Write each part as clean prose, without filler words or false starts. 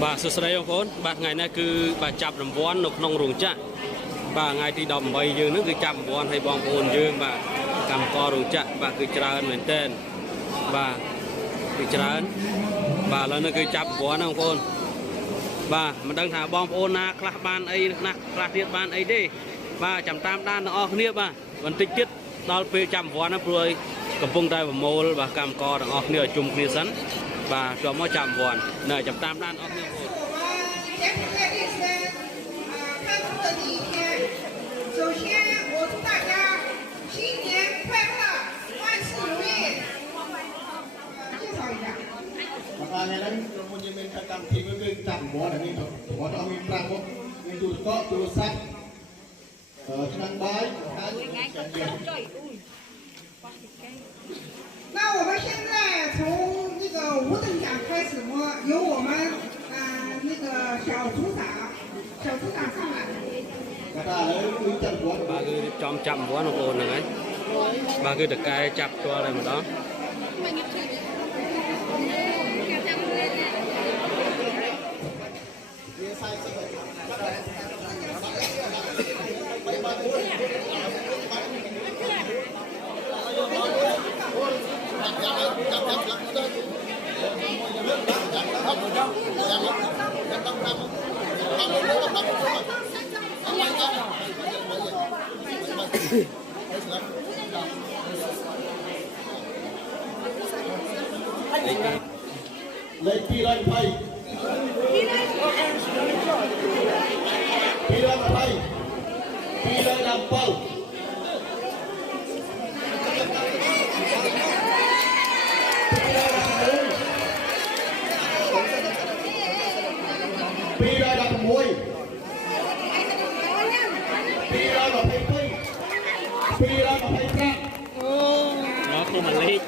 bà sơ sài ông phốn bà ngày nay cứ bà chập làm vón nộp nông ruộng chạ bà ngày thì đầm bay dương nước cứ chập vón hay bong ôn dương bà cầm co ruộng chạ bà cứ trơn mình tên bà cứ trơn bà lên nó cứ chập vón ông phốn bà mình đang thả bom ôn na class ban ấy na class tiết ban ấy đi bà chậm tam đan nó ở kia bà vẫn tích tiết đào phê chậm vón nó rồi cầm bông tay và mồ bà cầm co đang ở kia chung kia sẵn bà cho mỗi chậm vón nơi chậm tam đan ở kia và ngày nay một nhân viên cầm thì với chậm vón là mình có cho mình làm một mình chủ có chủ sách năng bái 那我们现在从那个五等奖开始摸，由我们那个小组长上来。bà cứ chom chậm vón ông ôn này bà cứ được cái chập cho này mà đó lấy pi lên phay pi lên phay pi lên làm bao pi lên làm muối pi lên làm phay phay pi lên làm phay cát nó không mà lấy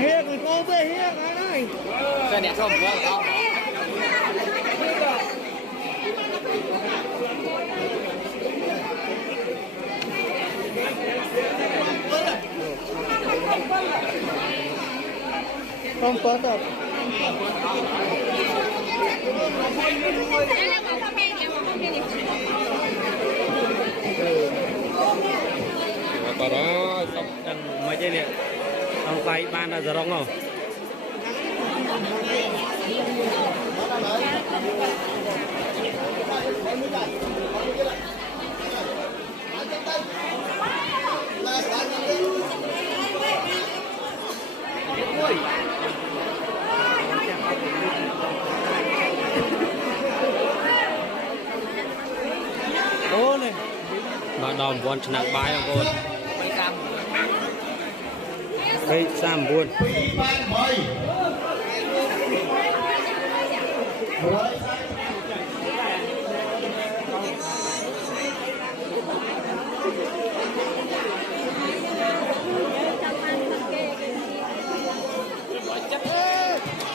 Hiệp thì cô về Hiệp anh ơi. Cái này không quá không. Không có được. có đó xong mấy cái này ông tay ban là giờ rong không Ô này. bà đòm vòn nặng bài không cô đây sam buồn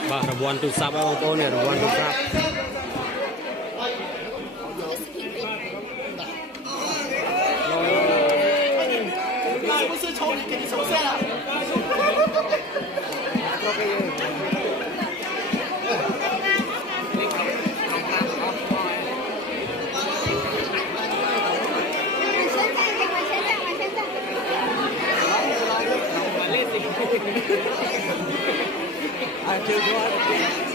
bà là buồn tụ sạp không cô này là buồn tụ sạp不是抽你给你抽线了。啊，就说。